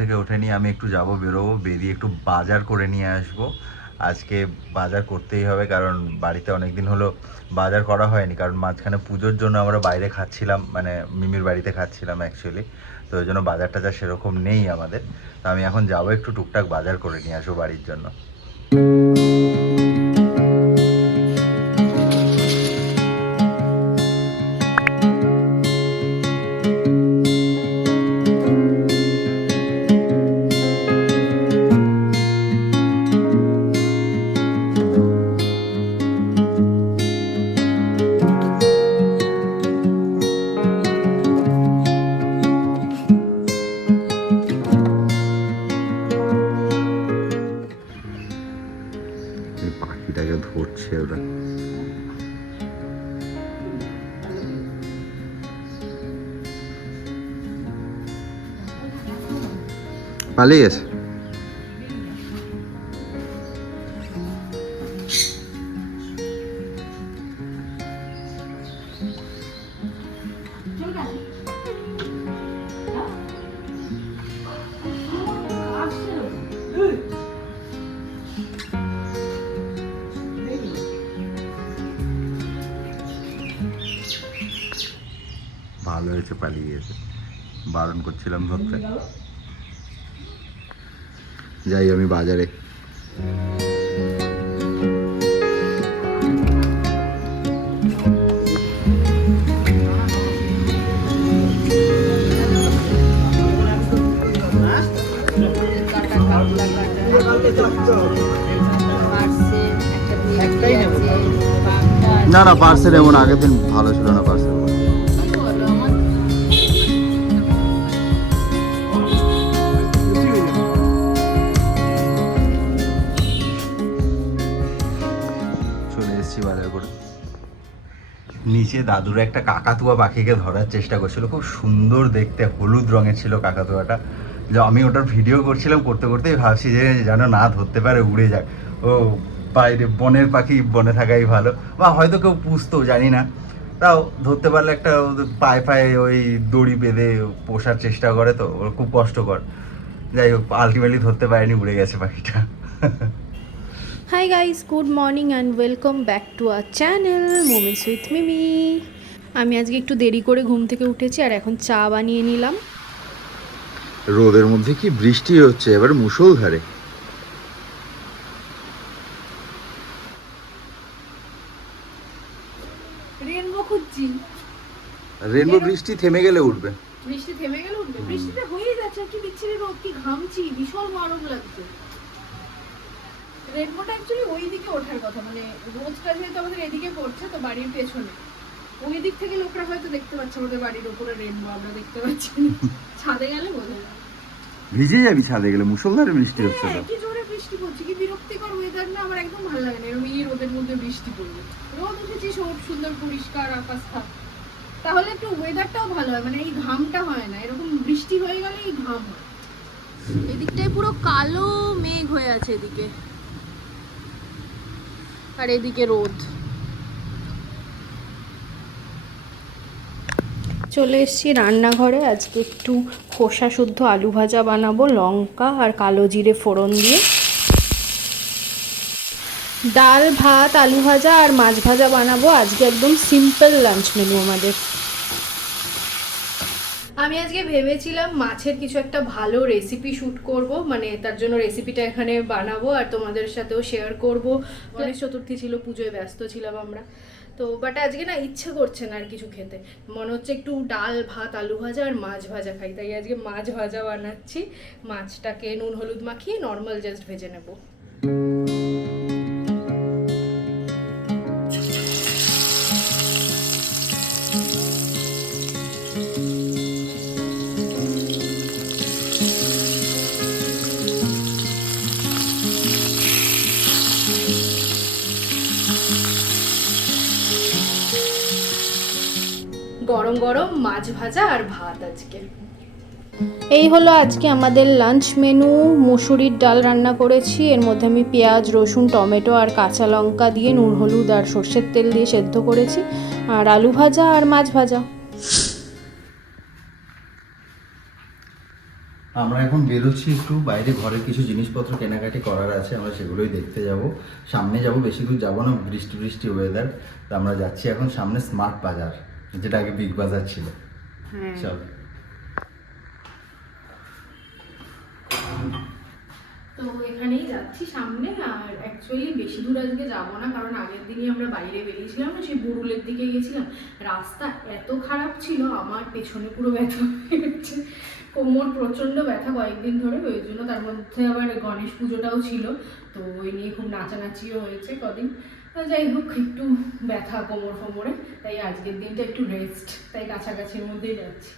থেকে ওঠেনি আমি একটু যাব, বেরোবো, বেরিয়ে একটু বাজার করে নিয়ে আসব। আজকে বাজার করতেই হবে, কারণ বাড়িতে অনেক দিন হলো বাজার করা হয়নি, কারণ মাঝখানে পুজোর জন্য আমরা বাইরে খাচ্ছিলাম মানে মিমির বাড়িতে খাচ্ছিলাম অ্যাকচুয়ালি তো ওই জন্য বাজার টাজার সেরকম নেই আমাদের। তো আমি এখন যাব একটু টুকটাক বাজার করে নিয়ে আসব বাড়ির জন্য। পালিয়ে গেছে। ভালো হয়েছে পালিয়ে গেছে। বারণ করছিলাম ধরতে যাই আমি বাজারে। না না পার্সেল এমন আগের দিন ভালো ছিল না পার্সেল। নিচে দাদুর একটা কাকাতুয়া পাখিকে ধরার চেষ্টা করছিল। খুব সুন্দর দেখতে, হলুদ রঙের ছিল কাকাতুয়াটা। যে আমি ওটার ভিডিও করছিলাম করতে করতেই ভাবছি যে যেন না ধরতে পারে, উড়ে যাক। ও বাইরে বনের পাখি, বনে থাকাই ভালো। বা হয়তো কেউ পুষতো, জানি না। তাও ধরতে পারলে একটা পায়ে পায়ে ওই দড়ি বেঁধে পোষার চেষ্টা করে তো, ওর খুব কষ্টকর। যাই হোক আলটিমেটলি ধরতে পারেনি, উড়ে গেছে পাখিটা। Hi guys good morning and welcome back to our channel moments with Mimi আমি আজকে একটু দেরি করে ঘুম থেকে উঠেছি আর এখন চা বানিয়ে নিলাম। রোদের মধ্যে কি বৃষ্টি হচ্ছে? এবার মুষলধারে রেনবো খুঁজছি। রেনবো বৃষ্টি থেমে গেলে উঠবে। বৃষ্টি থেমে গেলে উঠবে। বৃষ্টিতে হয়েই যাচ্ছে কি বিচ্ছিরি রোদ কি ঘামছি ভীষণ গরম লাগছে। রেনবোটা অ্যাকচুয়ালি ওই দিকে ওঠার কথা মানে রোদটা যেহেতু আমাদের এদিকে পড়ছে তো বাড়ির পেছনে। ওই দিক থেকে লোকরা হয়তো দেখতে পাচ্ছে আমাদের বাড়ির উপরে রেনবো আমরা দেখতে পাচ্ছি ছাদে গেলে বোঝা ভিজে যাবি ছাদে গেলে মুষলধারে বৃষ্টি হচ্ছে তো। হ্যাঁ, কি জোরে বৃষ্টি পড়ছে কি বিরক্তিকর ওয়েদার না আমার একদম ভালো লাগে না এরকম এই রোদের মধ্যে বৃষ্টি পড়বে রোদ উঠেছে সব সুন্দর পরিষ্কার আকাশ থাক। তাহলে একটু ওয়েদারটাও ভালো হয় মানে এই ঘামটা হয় না এরকম বৃষ্টি হয়ে গেলে এই ঘাম হয়। এদিকটায় পুরো কালো মেঘ হয়ে আছে এদিকে। আর এদিকে রোদ। চলে এসেছি রান্নাঘরে। আজকে একটু খোসা শুদ্ধ আলু ভাজা বানাবো, লঙ্কা আর কালো জিরে ফোড়ন দিয়ে। ডাল, ভাত, আলু ভাজা আর মাছ ভাজা বানাবো। আজকে একদম সিম্পল লাঞ্চ মেনু আমাদের। আমি আজকে ভেবেছিলাম মাছের কিছু একটা ভালো রেসিপি শ্যুট করব মানে তার জন্য রেসিপিটা এখানে বানাবো আর তোমাদের সাথেও শেয়ার করব। গণেশ চতুর্থী ছিল, পুজোয় ব্যস্ত ছিলাম আমরা। তো বাট আজকে না ইচ্ছে করছে না আর কিছু খেতে। মনে হচ্ছে একটু ডাল, ভাত, আলু ভাজা আর মাছ ভাজা খাই, তাই আজকে মাছ ভাজা বানাচ্ছি। মাছটাকে নুন, হলুদ মাখিয়ে নর্মাল জাস্ট ভেজে নেব। মাছ ভাজা আর ভাত আজকে। এই হলো আজকে আমাদের লাঞ্চ মেনু মুসুরির ডাল রান্না করেছি। এর মধ্যে আমি পেঁয়াজ রসুন টমেটো আর কাঁচা লঙ্কা দিয়ে নুন হলুদ আর সর্ষের তেল দিয়ে সেদ্ধ করেছি। আর আলু ভাজা আর মাছ ভাজা। আমরা এখন বেরোচ্ছি একটু। বাইরে ঘরের কিছু জিনিসপত্র কেনাকাটি করার আছে আমরা সেগুলোই দেখতে যাব। সামনে যাব বেশি দূর যাব না বৃষ্টি বৃষ্টি ওয়েদার তো আমরা যাচ্ছি এখন সামনে স্মার্ট বাজার। যেটা আগে বিগ বাজার ছিল। চল। তো এখানেই যাচ্ছি সামনে আর অ্যাকচুয়ালি বেশি দূর আজকে যাব না কারণ আগের দিনই আমরা বাইরে বেরিয়েছিলাম না সেই বুরুলের দিকে গেছিলাম রাস্তা এত খারাপ ছিল আমার পেছনে পুরো ব্যথা হয়ে গেছে। কোমর প্রচণ্ড ব্যথা কয়েকদিন ধরে ওই জন্য তার মধ্যে আবার গণেশ পুজোটাও ছিল তো ওই নিয়ে খুব নাচানাচিও হয়েছে কদিন। যাই হোক একটু ব্যথা কোমর ফোমরে তাই আজকের দিনটা একটু রেস্ট তাই কাছাকাছির মধ্যেই যাচ্ছি।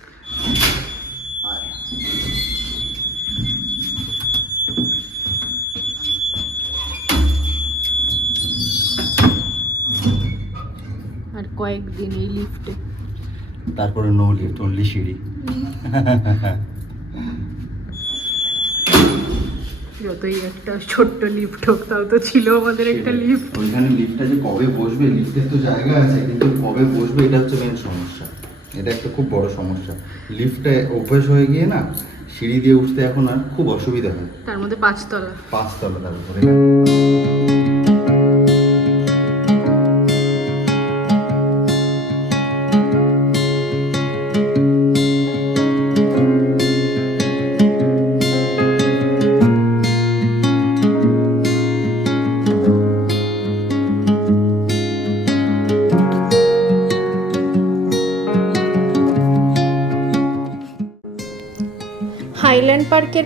আর কয়েকদিন এই লিফটে তারপরে নো লিফট অনলি সিঁড়ি। যতই একটা ছোট্ট লিফট হোক তাও তো ছিল আমাদের একটা লিফট ওইখানে লিফটটা যে কবে বসবে? লিফটের তো জায়গা আছে কিন্তু কবে বসবে এটা হচ্ছে মেন সমস্যা। এটা একটা খুব বড় সমস্যা। লিফটে অভ্যেস হয়ে গিয়ে না সিঁড়ি দিয়ে উঠতে এখন আর খুব অসুবিধা হয়। তার মধ্যে পাঁচতলা। পাঁচতলা তার উপরে।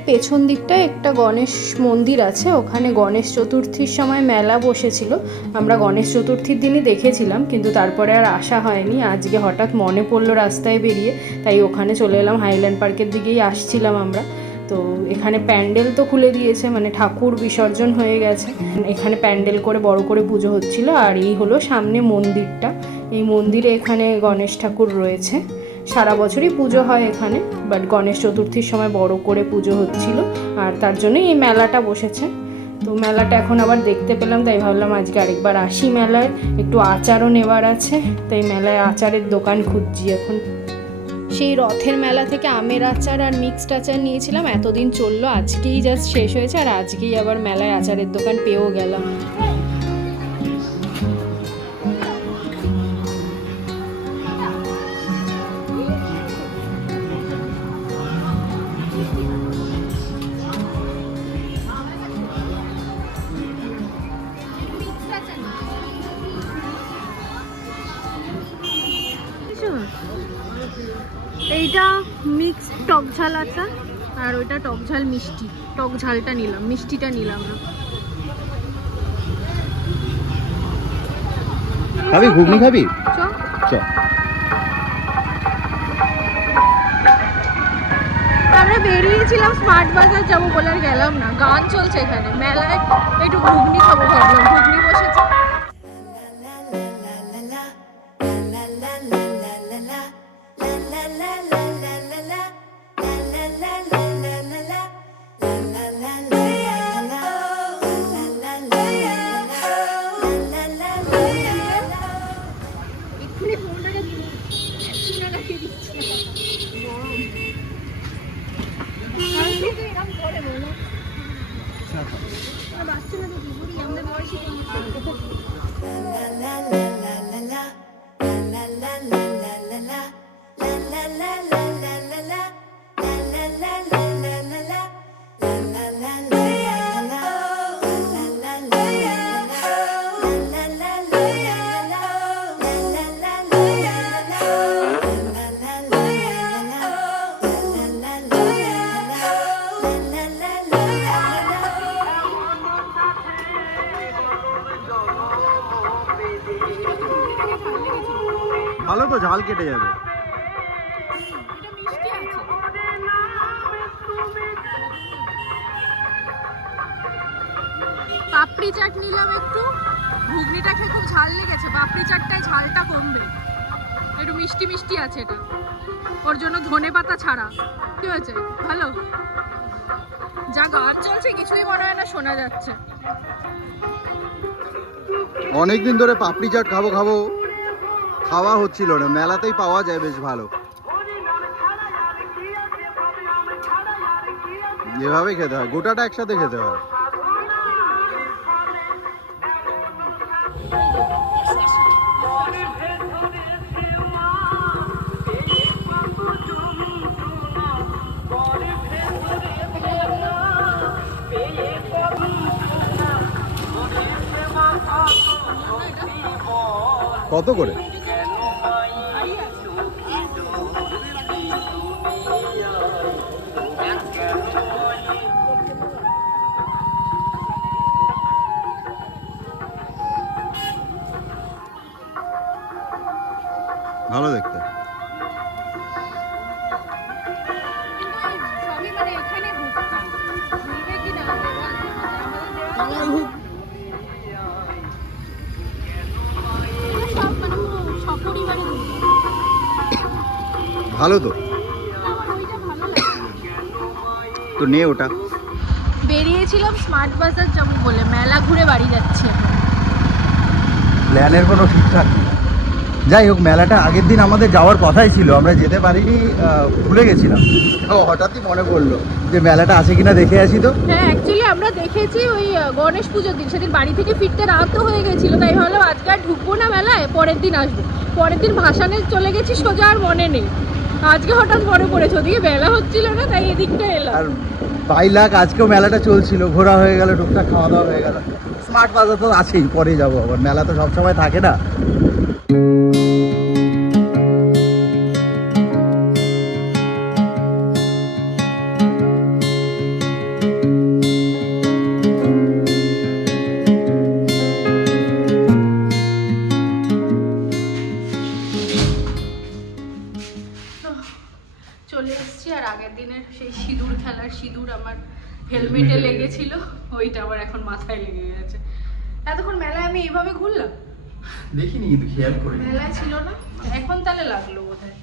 পেছন দিকটায় একটা গণেশ মন্দির আছে। ওখানে গণেশ চতুর্থীর সময় মেলা বসেছিল। আমরা গণেশ চতুর্থীর দিনই দেখেছিলাম, কিন্তু তারপরে আর আসা হয়নি। আজকে হঠাৎ মনে পড়ল রাস্তায় বেরিয়ে, তাই ওখানে চলে এলাম। হাইল্যান্ড পার্কের দিকেই আসছিলাম আমরা। তো এখানে প্যান্ডেল তো খুলে দিয়েছে মানে ঠাকুর বিসর্জন হয়ে গেছে। এখানে প্যান্ডেল করে বড় করে পুজো হচ্ছিল, আর এই হলো সামনে মন্দিরটা। এই মন্দিরে এখানে গণেশ ঠাকুর রয়েছে। সারা বছরই পুজো হয় এখানে বাট গণেশ চতুর্থীর সময় বড় করে পুজো হচ্ছিল, আর তার জন্যই এই মেলাটা বসেছে। তো মেলাটা এখন আবার দেখতে পেলাম, তাই ভাবলাম আজকে আরেকবার আসি মেলায়, একটু আচারও নেবার আছে, তাই মেলায় আচারের দোকান খুঁজছি এখন। সেই রথের মেলা থেকে আমের আচার আর মিক্সড আচার নিয়েছিলাম, এতদিন চলল, আজকেই জাস্ট শেষ হয়েছে, আর আজকেই আবার মেলায় আচারের দোকান পেয়েও গেলাম। এইটা মিক্স টক ঝাল আছে আর ওইটা টক ঝাল মিষ্টি। টক ঝালটা নিলাম মিষ্টিটা নিলাম না। খাবি ঘুগনি খাবি? চ চ আমরা বেরিয়েছিলাম স্মার্ট বাজার যাব বলে আর গেলাম না। গান চলছে এখানে। মেলায় একটু ঘুগনি খাব ভাবলাম। ঘুগনি বসেছে। ভালো তো ঝাল কেটে যাবে। পাপড়ি চাট নিলাম একটু। ঘুগনিটা খেয়ে খুব ঝাল লেগেছে পাপড়ি চাটটায় ঝালটা কমবে। একটু মিষ্টি মিষ্টি আছে এটা। ওর জন্য ধনে পাতা ছাড়া। কি হয়েছে? ভালো? যা গান চলছে কিছুই মনে হয় না শোনা যাচ্ছে। অনেকদিন ধরে পাপড়ি চাট খাব খাব খাওয়া হচ্ছিল না, মেলাতেই পাওয়া যায় বেশ ভালো। যেভাবে খেতে হয়, গোটাটা একসাথে খেতে হয়। কত করে? ভালো তো? তো নে ওটা। বেরিয়েছিলাম স্মার্ট বাজার যাব বলে মেলা ঘুরে বাড়ি যাচ্ছি প্ল্যানের কোনো ঠিকঠাক নেই। যাই হোক মেলাটা আগের দিন আমাদের যাওয়ার কথাই ছিল আমরা যেতে পারিনি ভুলে গেছিলাম। হঠাৎই মনে পড়ল যে মেলাটা আছে কিনা দেখে আসি তো। হ্যাঁ অ্যাকচুয়ালি আমরা দেখেছি ওই গণেশ পুজোর দিন সেদিন বাড়ি থেকে ফিরতে রাত তো হয়ে গেছিল তাই ভাবলাম আজকে আর ঢুকবো না মেলায় পরের দিন আসব। পরের দিন ভাসানে চলে গেছি সোজা আর মনে নেই। আজকে হঠাৎ মনে পড়েছে, ওদিকে বেলা হচ্ছিল না, তাই এদিকটা এলাম। আর বাই লাখ আজকেও মেলাটা চলছিল, ঘোরা হয়ে গেল, টুকটাক খাওয়া দাওয়া হয়ে গেল। স্মার্ট বাজার তো আছেই, পরে যাব আবার, মেলা তো সবসময় থাকে না। চলে এসেছি আর আগের দিনের সেই সিঁদুর খেলার সিঁদুর আমার হেলমেটে লেগেছিল ওইটা আবার এখন মাথায় লেগে গেছে। এতক্ষণ মেলায় আমি এইভাবে ঘুরলাম? দেখিনি কিন্তু খেয়াল করি মেলায় ছিল না? এখন তাহলে লাগল বোধহয়।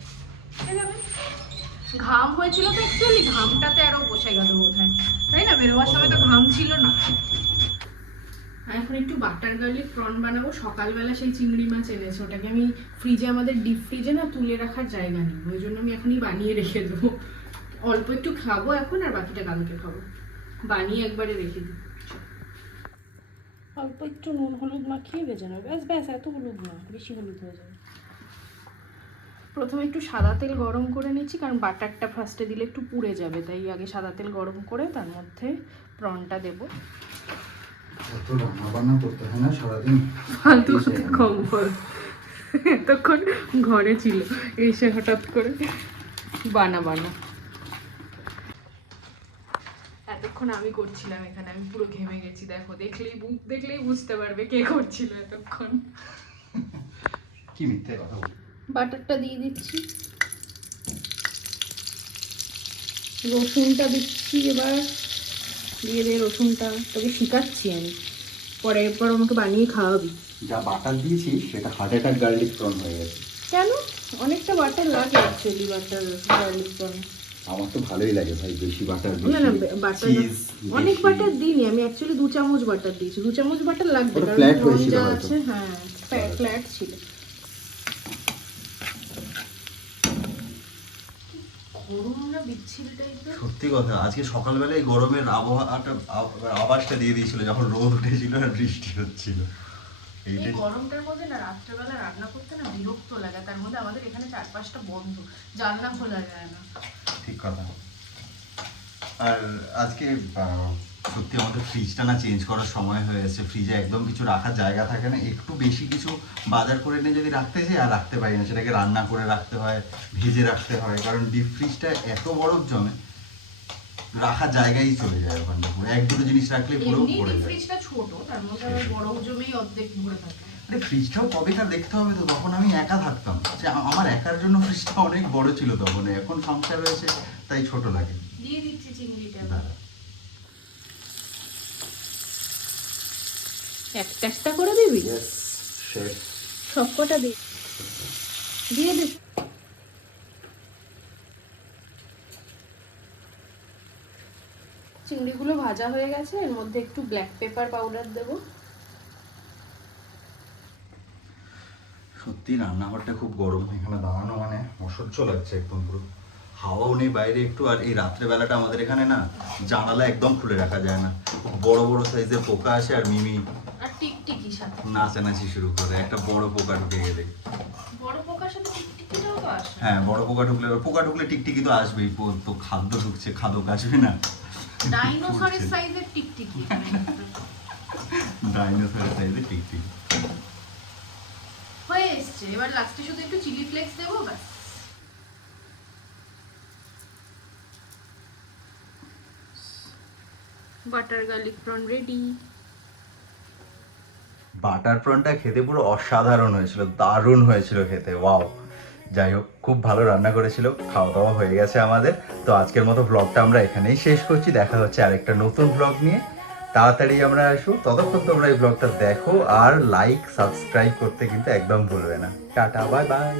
ঘাম হয়েছিল তো অ্যাকচুয়ালি ঘামটাতে আরও বসে গেল বোধহয়। তাই না? বেরোবার সময় তো ঘাম ছিল না। এখন একটু বাটার গার্লিক প্রন বানাবো। সকালবেলা সেই চিংড়ি মাছ এনেছে ওটাকে আমি ফ্রিজে আমাদের ডিপ ফ্রিজে না তুলে রাখার জায়গা নেই ওই জন্য আমি এখনই বানিয়ে রেখে দেবো। অল্প একটু খাব এখন আর বাকিটা কালকে খাব। বানিয়ে একবারে রেখে দিই অল্প একটু নুন হলুদ মাখিয়ে ভেজে নেব। ব্যাস ব্যাস এত হলুদ না বেশি হলুদ হয়ে যাবে। প্রথমে একটু সাদা তেল গরম করে নিচ্ছি কারণ বাটারটা ফার্স্টে দিলে একটু পুড়ে যাবে তাই আগে সাদা তেল গরম করে তার মধ্যে প্রনটা দেবো। কত রান্না বান্না করতে হয় না সারাদিন? ফালতু এতক্ষণ ঘরে ছিল। এসে হঠাৎ করে বানা বানা। এতক্ষণ আমি করছিলাম এখানে আমি পুরো ঘেমে গেছি দেখো। দেখলেই বুক দেখলেই বুঝতে পারবে কে করছিল এতক্ষণ। কি মিথ্যে কথা বাটারটা দিয়ে দিচ্ছি। রসুনটা দিচ্ছি এবার। দিয়ে দে রসুনটা তোকে শিখাচ্ছি আমি। পরে এরপর আমাকে বানিয়ে খাওয়াবি। যা বাটার দিয়েছি সেটা হার্ট অ্যাটাক গার্লিক প্রন হয়ে গেছে। কেন? অনেকটা বাটার লাগে অ্যাকচুয়ালি বাটার গার্লিক প্রন আমার তো ভালোই লাগে ভাই বেশি বাটার না না বাটার অনেক বাটার দিইনি আমি অ্যাকচুয়ালি দু চামচ বাটার দিয়েছি। দু চামচ বাটার লাগবে কারণ prawn হয়েছিল আছে হ্যাঁ ফ্ল্যাট ছিল। গরম না বিচ্ছিরি টাইপের সত্যি কথা আজকে সকালবেলায় গরমের আবহাওয়াটা আব- আবাসটা দিয়ে দিয়েছিল যখন রোদ উঠেছিল আর বৃষ্টি হচ্ছিল। এই গরমটার মধ্যে না রাত্রেবেলা রান্না করতে না বিরক্ত লাগে তার মধ্যে আমাদের এখানে চারপাশটা বন্ধ জানলা খোলা যায় না। ঠিক কথা। আর আজকে সত্যি আমাদের ফ্রিজটা না চেঞ্জ করার সময় হয়েছে ফ্রিজে একদম কিছু রাখার জায়গা থাকে না। একটু বেশি কিছু বাজার করে এনে যদি রাখতে চাই আর রাখতে পারি না। সেটাকে রান্না করে রাখতে হয় ভেজে রাখতে হয়। কারণ ডিপ ফ্রিজটা এত বরফ জমে রাখার জায়গায় চলে যায় ওখানটা পুরো এক দুটো জিনিস রাখলে পুরো পড়ে যায়। ফ্রিজটা ছোট তার মধ্যে বড় জমেই অর্ধেক ভরে থাকে। আরে ফ্রিজটাও কবেকার দেখতে হবে তো? তখন আমি একা থাকতাম। যে আমার একার জন্য ফ্রিজটা অনেক বড় ছিল তখন। এখন সংসার রয়েছে তাই ছোট লাগে। দিয়ে দিচ্ছি চিংড়িটা। একটা একটা করে দিবি? সব কটা দি দিয়ে দে। চিংড়িগুলো ভাজা হয়ে গেছে এর মধ্যে একটু ব্ল্যাক পেপার পাউডার দেবো। সত্যি রান্নাঘরটা খুব গরম এখানে দাঁড়ানো মানে অসহ্য লাগছে একদম পুরো। হাওয়াও নেই বাইরে একটু আর এই রাত্রেবেলাটা আমাদের এখানে না জানালা একদম খুলে রাখা যায় না। বড় বড় সাইজের পোকা আসে আর মিমি আর টিকটিকি সাথে। নাচানাচি শুরু করে একটা বড় পোকা ঢুকে গেলে। হ্যাঁ বড় পোকা ঢুকলে পোকা ঢুকলে টিকটিকি তো আসবেই তো খাদ্য ঢুকছে খাদক আসবে না। ডাইনোসরের সাইজের টিকটিকি ডাইনোসরের সাইজে টিকটিকি। হয়ে এসছে এবার লাস্টে শুধু একটু চিলি ফ্লেক্স দেবো ব্যাস। Butter garlic prawn ready. Butter প্রনটা খেতে পুরো অসাধারণ হয়েছিল, দারুণ হয়েছিল খেতে, ওয়াও। যাই হোক, খুব ভালো রান্না করেছিল খাওয়া দাওয়া হয়ে গেছে আমাদের। তো আজকের মতো ব্লগটা আমরা এখানেই শেষ করছি, দেখা হচ্ছে আরেকটা নতুন ব্লগ নিয়ে। তাড়াতাড়ি আমরা আসব ততক্ষণ তোমরা এই ব্লগটা দেখো আর লাইক সাবস্ক্রাইব করতে কিন্তু একদম ভুলবে না। Tata bye bye